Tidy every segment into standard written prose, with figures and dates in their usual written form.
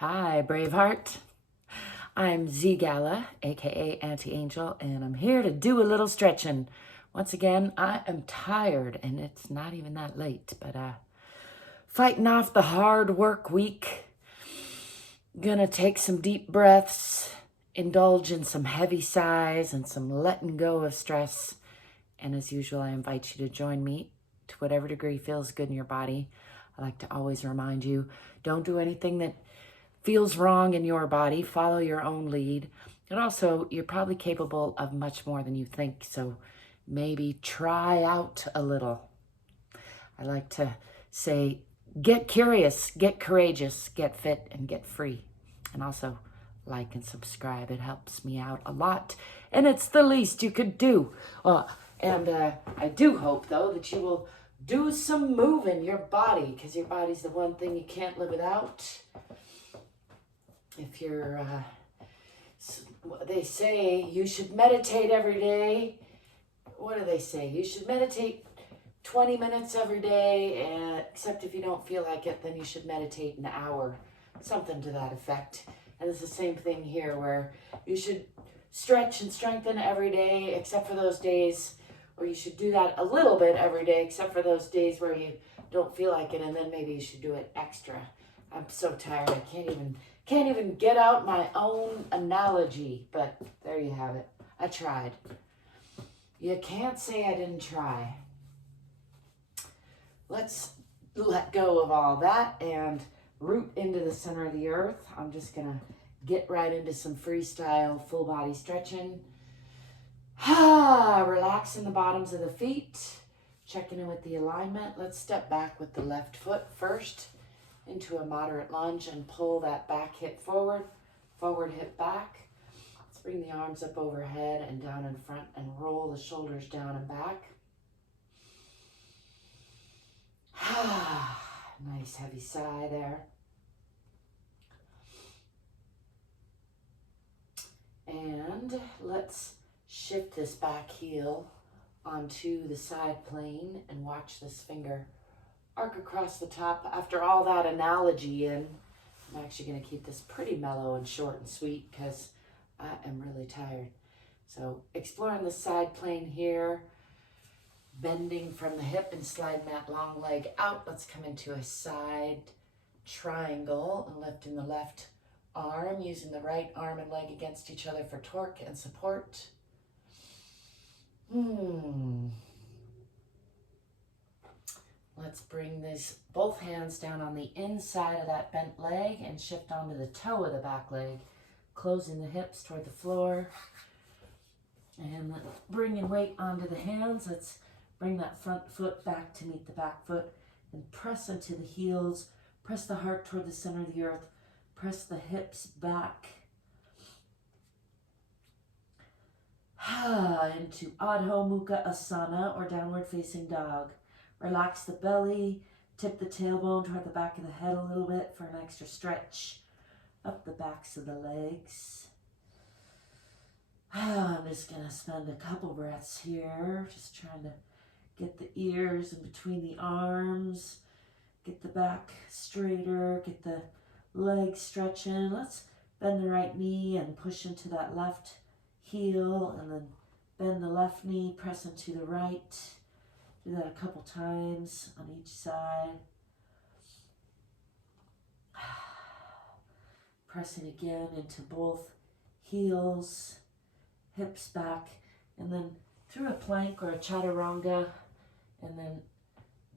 Hi, Braveheart. I'm ZGALA, aka Auntie Angel, and I'm here to do a little stretching. Once again, I am tired, and it's not even that late, but fighting off the hard work week. Gonna take some deep breaths, indulge in some heavy sighs, and some letting go of stress. And as usual, I invite you to join me to whatever degree feels good in your body. I like to always remind you, don't do anything that feels wrong in your body. Follow your own lead. And also, you're probably capable of much more than you think. So maybe try out a little. I like to say, get curious, get courageous, get fit, and get free. And also, like and subscribe. It helps me out a lot. And it's the least you could do. And I do hope, though, that you will do some move in your body, because your body's the one thing you can't live without. If you're, they say you should meditate every day. What do they say? You should meditate 20 minutes every day, except if you don't feel like it, then you should meditate an hour. Something to that effect. And it's the same thing here, where you should stretch and strengthen every day, except for those days, or you should do that a little bit every day, except for those days where you don't feel like it, and then maybe you should do it extra. I'm so tired, I can't even get out my own analogy, but there you have it. I tried. You can't say I didn't try. Let's let go of all that and root into the center of the earth. I'm just gonna get right into some freestyle full body stretching. Relaxing the bottoms of the feet, checking in with the alignment. Let's step back with the left foot first into a moderate lunge and pull that back hip forward, forward hip back. Let's bring the arms up overhead and down in front and roll the shoulders down and back. Nice heavy sigh there. And let's shift this back heel onto the side plane and watch this finger arc across the top. After all that analogy in, I'm actually going to keep this pretty mellow and short and sweet because I am really tired. So exploring the side plane here, bending from the hip and sliding that long leg out. Let's come into a side triangle and lifting the left arm, using the right arm and leg against each other for torque and support. Let's bring both hands down on the inside of that bent leg and shift onto the toe of the back leg, closing the hips toward the floor. And bringing weight onto the hands, let's bring that front foot back to meet the back foot and press into the heels, press the heart toward the center of the earth, press the hips back. Into Adho Mukha Asana, or downward facing dog. Relax the belly, tip the tailbone toward the back of the head a little bit for an extra stretch up the backs of the legs. I'm just going to spend a couple breaths here, just trying to get the ears in between the arms, get the back straighter, get the legs stretching. Let's bend the right knee and push into that left heel, and then bend the left knee, press into the right. Do that a couple times on each side. Pressing again into both heels, hips back, and then through a plank or a chaturanga, and then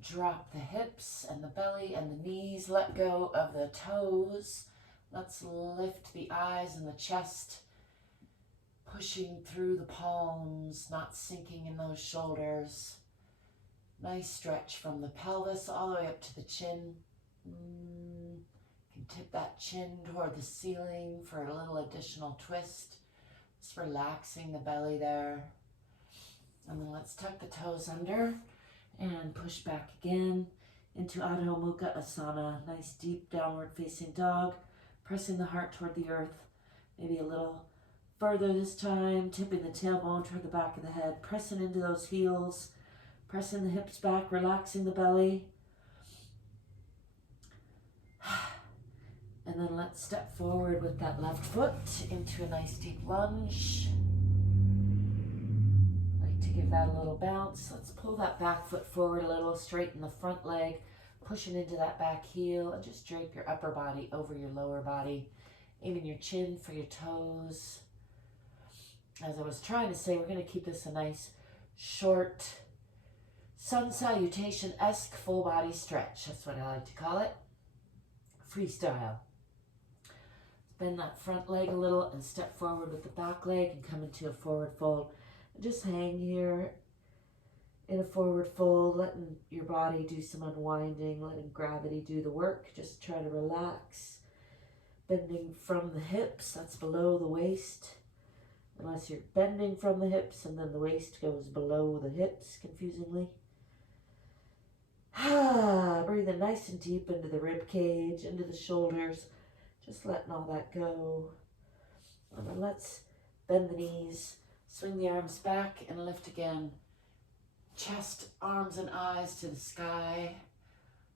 drop the hips and the belly and the knees. Let go of the toes. Let's lift the eyes and the chest, pushing through the palms, not sinking in those shoulders. Nice stretch from the pelvis all the way up to the chin. You can tip that chin toward the ceiling for a little additional twist. Just relaxing the belly there. And then let's tuck the toes under and push back again into Adho Mukha Asana. Nice deep downward facing dog. Pressing the heart toward the earth. Maybe a little further this time. Tipping the tailbone toward the back of the head. Pressing into those heels. Pressing the hips back, relaxing the belly. And And then let's step forward with that left foot into a nice deep lunge. Like to give that a little bounce. Let's pull that back foot forward a little, straighten the front leg, pushing into that back heel, and just drape your upper body over your lower body, aiming your chin for your toes. As I was trying to say, we're going to keep this a nice, short, sun salutation-esque full body stretch. That's what I like to call it. Freestyle. Bend that front leg a little and step forward with the back leg and come into a forward fold. And just hang here in a forward fold, letting your body do some unwinding, letting gravity do the work. Just try to relax. Bending from the hips, that's below the waist. Unless you're bending from the hips and then the waist goes below the hips, confusingly. Breathing nice and deep into the rib cage, into the shoulders. Just letting all that go. And then let's bend the knees, swing the arms back and lift again. Chest, arms and eyes to the sky.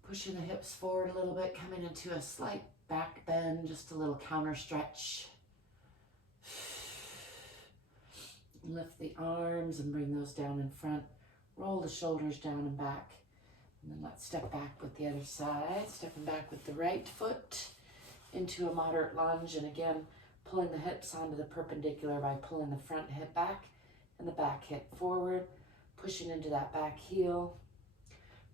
Pushing the hips forward a little bit, coming into a slight back bend, just a little counter stretch. Lift the arms and bring those down in front. Roll the shoulders down and back. And then let's step back with the other side. Stepping back with the right foot into a moderate lunge. And again, pulling the hips onto the perpendicular by pulling the front hip back and the back hip forward. Pushing into that back heel.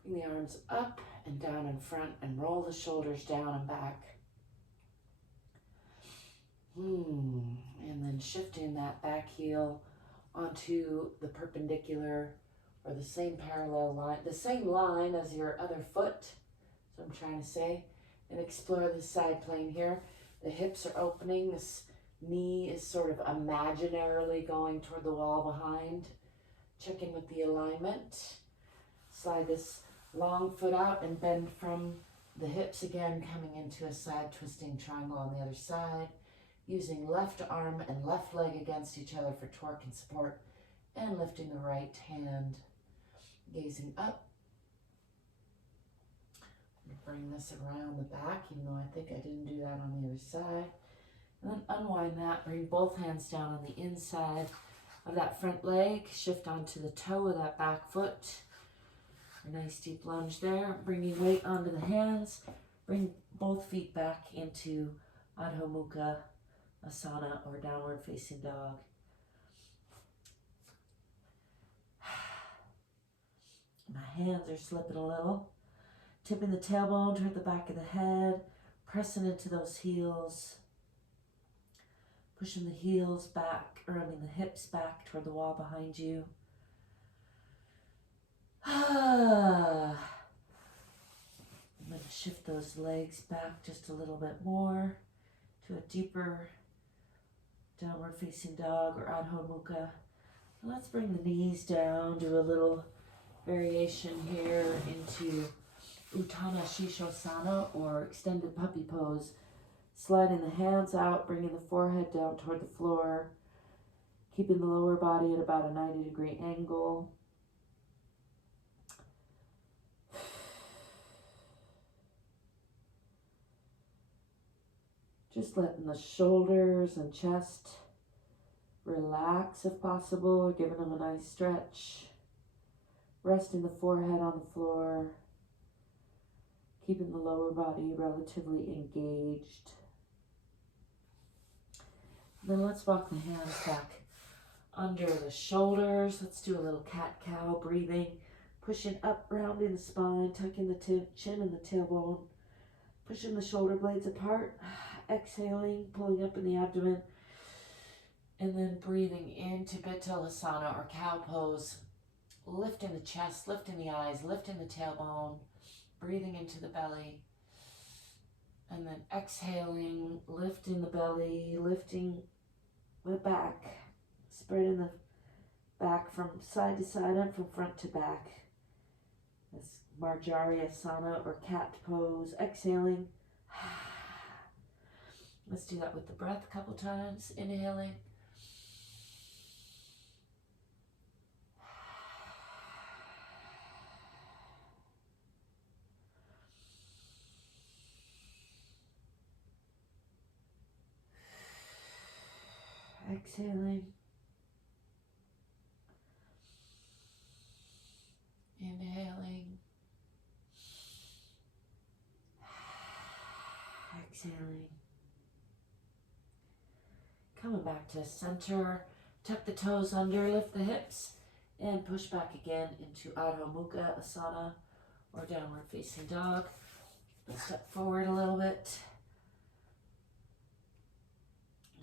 Bring the arms up and down in front and roll the shoulders down and back. And then shifting that back heel onto the perpendicular or the same parallel line, the same line as your other foot. So I'm trying to say, and explore this side plane here. The hips are opening. This knee is sort of imaginarily going toward the wall behind. Checking with the alignment. Slide this long foot out and bend from the hips again, coming into a side twisting triangle on the other side. Using left arm and left leg against each other for torque and support, and lifting the right hand, gazing up. Bring this around the back, even though I think I didn't do that on the other side. And then unwind that, bring both hands down on the inside of that front leg, shift onto the toe of that back foot. A nice deep lunge there, bringing weight onto the hands. Bring both feet back into Adho Mukha Asana or downward facing dog. My hands are slipping a little. Tipping the tailbone toward the back of the head. Pressing into those heels. Pushing the heels back, or the hips back toward the wall behind you. I'm going to shift those legs back just a little bit more to a deeper downward facing dog or Adho Mukha. Let's bring the knees down, do a little variation here into Uttana Shishosana or extended puppy pose. Sliding the hands out, bringing the forehead down toward the floor, keeping the lower body at about a 90-degree angle. Just letting the shoulders and chest relax if possible, or giving them a nice stretch. Resting the forehead on the floor, keeping the lower body relatively engaged. Then let's walk the hands back under the shoulders. Let's do a little cat-cow breathing. Pushing up, rounding the spine, tucking the chin and the tailbone. Pushing the shoulder blades apart. Exhaling, pulling up in the abdomen. And then breathing into Bitalasana or cow pose. Lifting the chest, lifting the eyes, lifting the tailbone. Breathing into the belly. And then exhaling, lifting the belly, lifting the back. Spreading the back from side to side and from front to back. That's Marjariyasana or cat pose. Exhaling. Let's do that with the breath a couple times. Inhaling. Exhaling. Inhaling. Exhaling. Coming back to center. Tuck the toes under, lift the hips, and push back again into Adho Mukha Asana or downward facing dog. Step forward a little bit.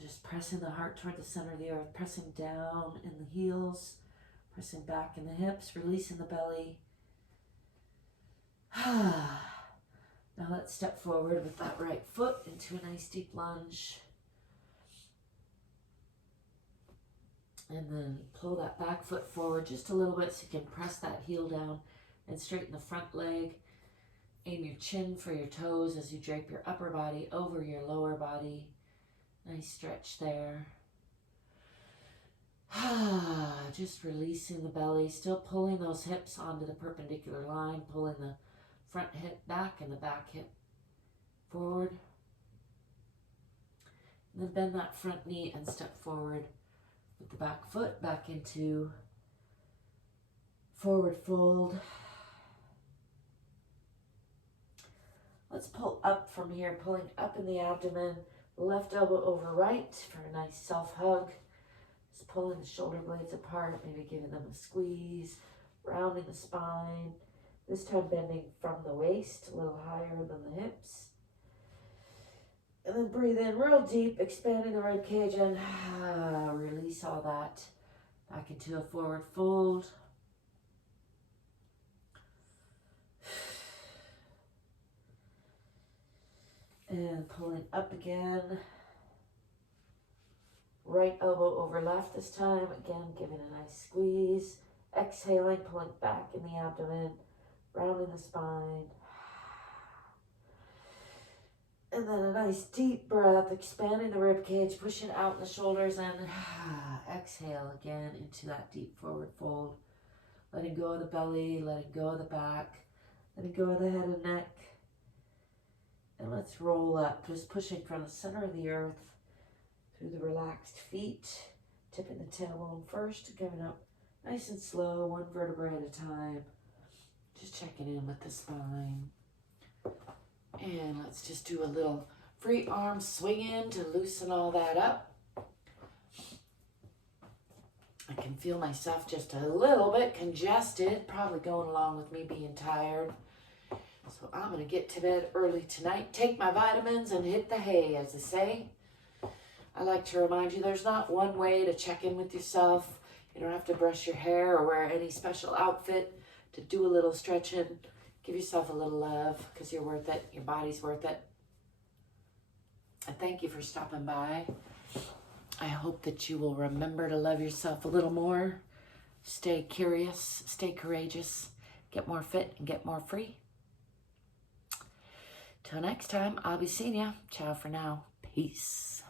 Just pressing the heart toward the center of the earth, pressing down in the heels, pressing back in the hips, releasing the belly. Now let's step forward with that right foot into a nice deep lunge. And then pull that back foot forward just a little bit so you can press that heel down and straighten the front leg. Aim your chin for your toes as you drape your upper body over your lower body. Nice stretch there. Just releasing the belly, still pulling those hips onto the perpendicular line, pulling the front hip back and the back hip forward. And then bend that front knee and step forward with the back foot back into forward fold. Let's pull up from here, pulling up in the abdomen, left elbow over right for a nice self-hug. Just pulling the shoulder blades apart, maybe giving them a squeeze, rounding the spine. This time bending from the waist, a little higher than the hips. And then breathe in real deep, expanding the rib cage, and release all that back into a forward fold. And pulling up again. Right elbow over left this time. Again, giving a nice squeeze. Exhaling, pulling back in the abdomen, rounding the spine. And then a nice deep breath, expanding the rib cage, pushing out the shoulders, and exhale again into that deep forward fold. Letting go of the belly, letting go of the back, letting go of the head and neck. And let's roll up, just pushing from the center of the earth through the relaxed feet, tipping the tailbone first, going up nice and slow, one vertebra at a time. Just checking in with the spine. And let's just do a little free arm swing in to loosen all that up. I can feel myself just a little bit congested, probably going along with me being tired. So I'm going to get to bed early tonight, take my vitamins, and hit the hay, as they say. I like to remind you there's not one way to check in with yourself. You don't have to brush your hair or wear any special outfit to do a little stretching. Give yourself a little love because you're worth it. Your body's worth it. I thank you for stopping by. I hope that you will remember to love yourself a little more. Stay curious, stay courageous, get more fit and get more free. Till next time, I'll be seeing ya. Ciao for now. Peace.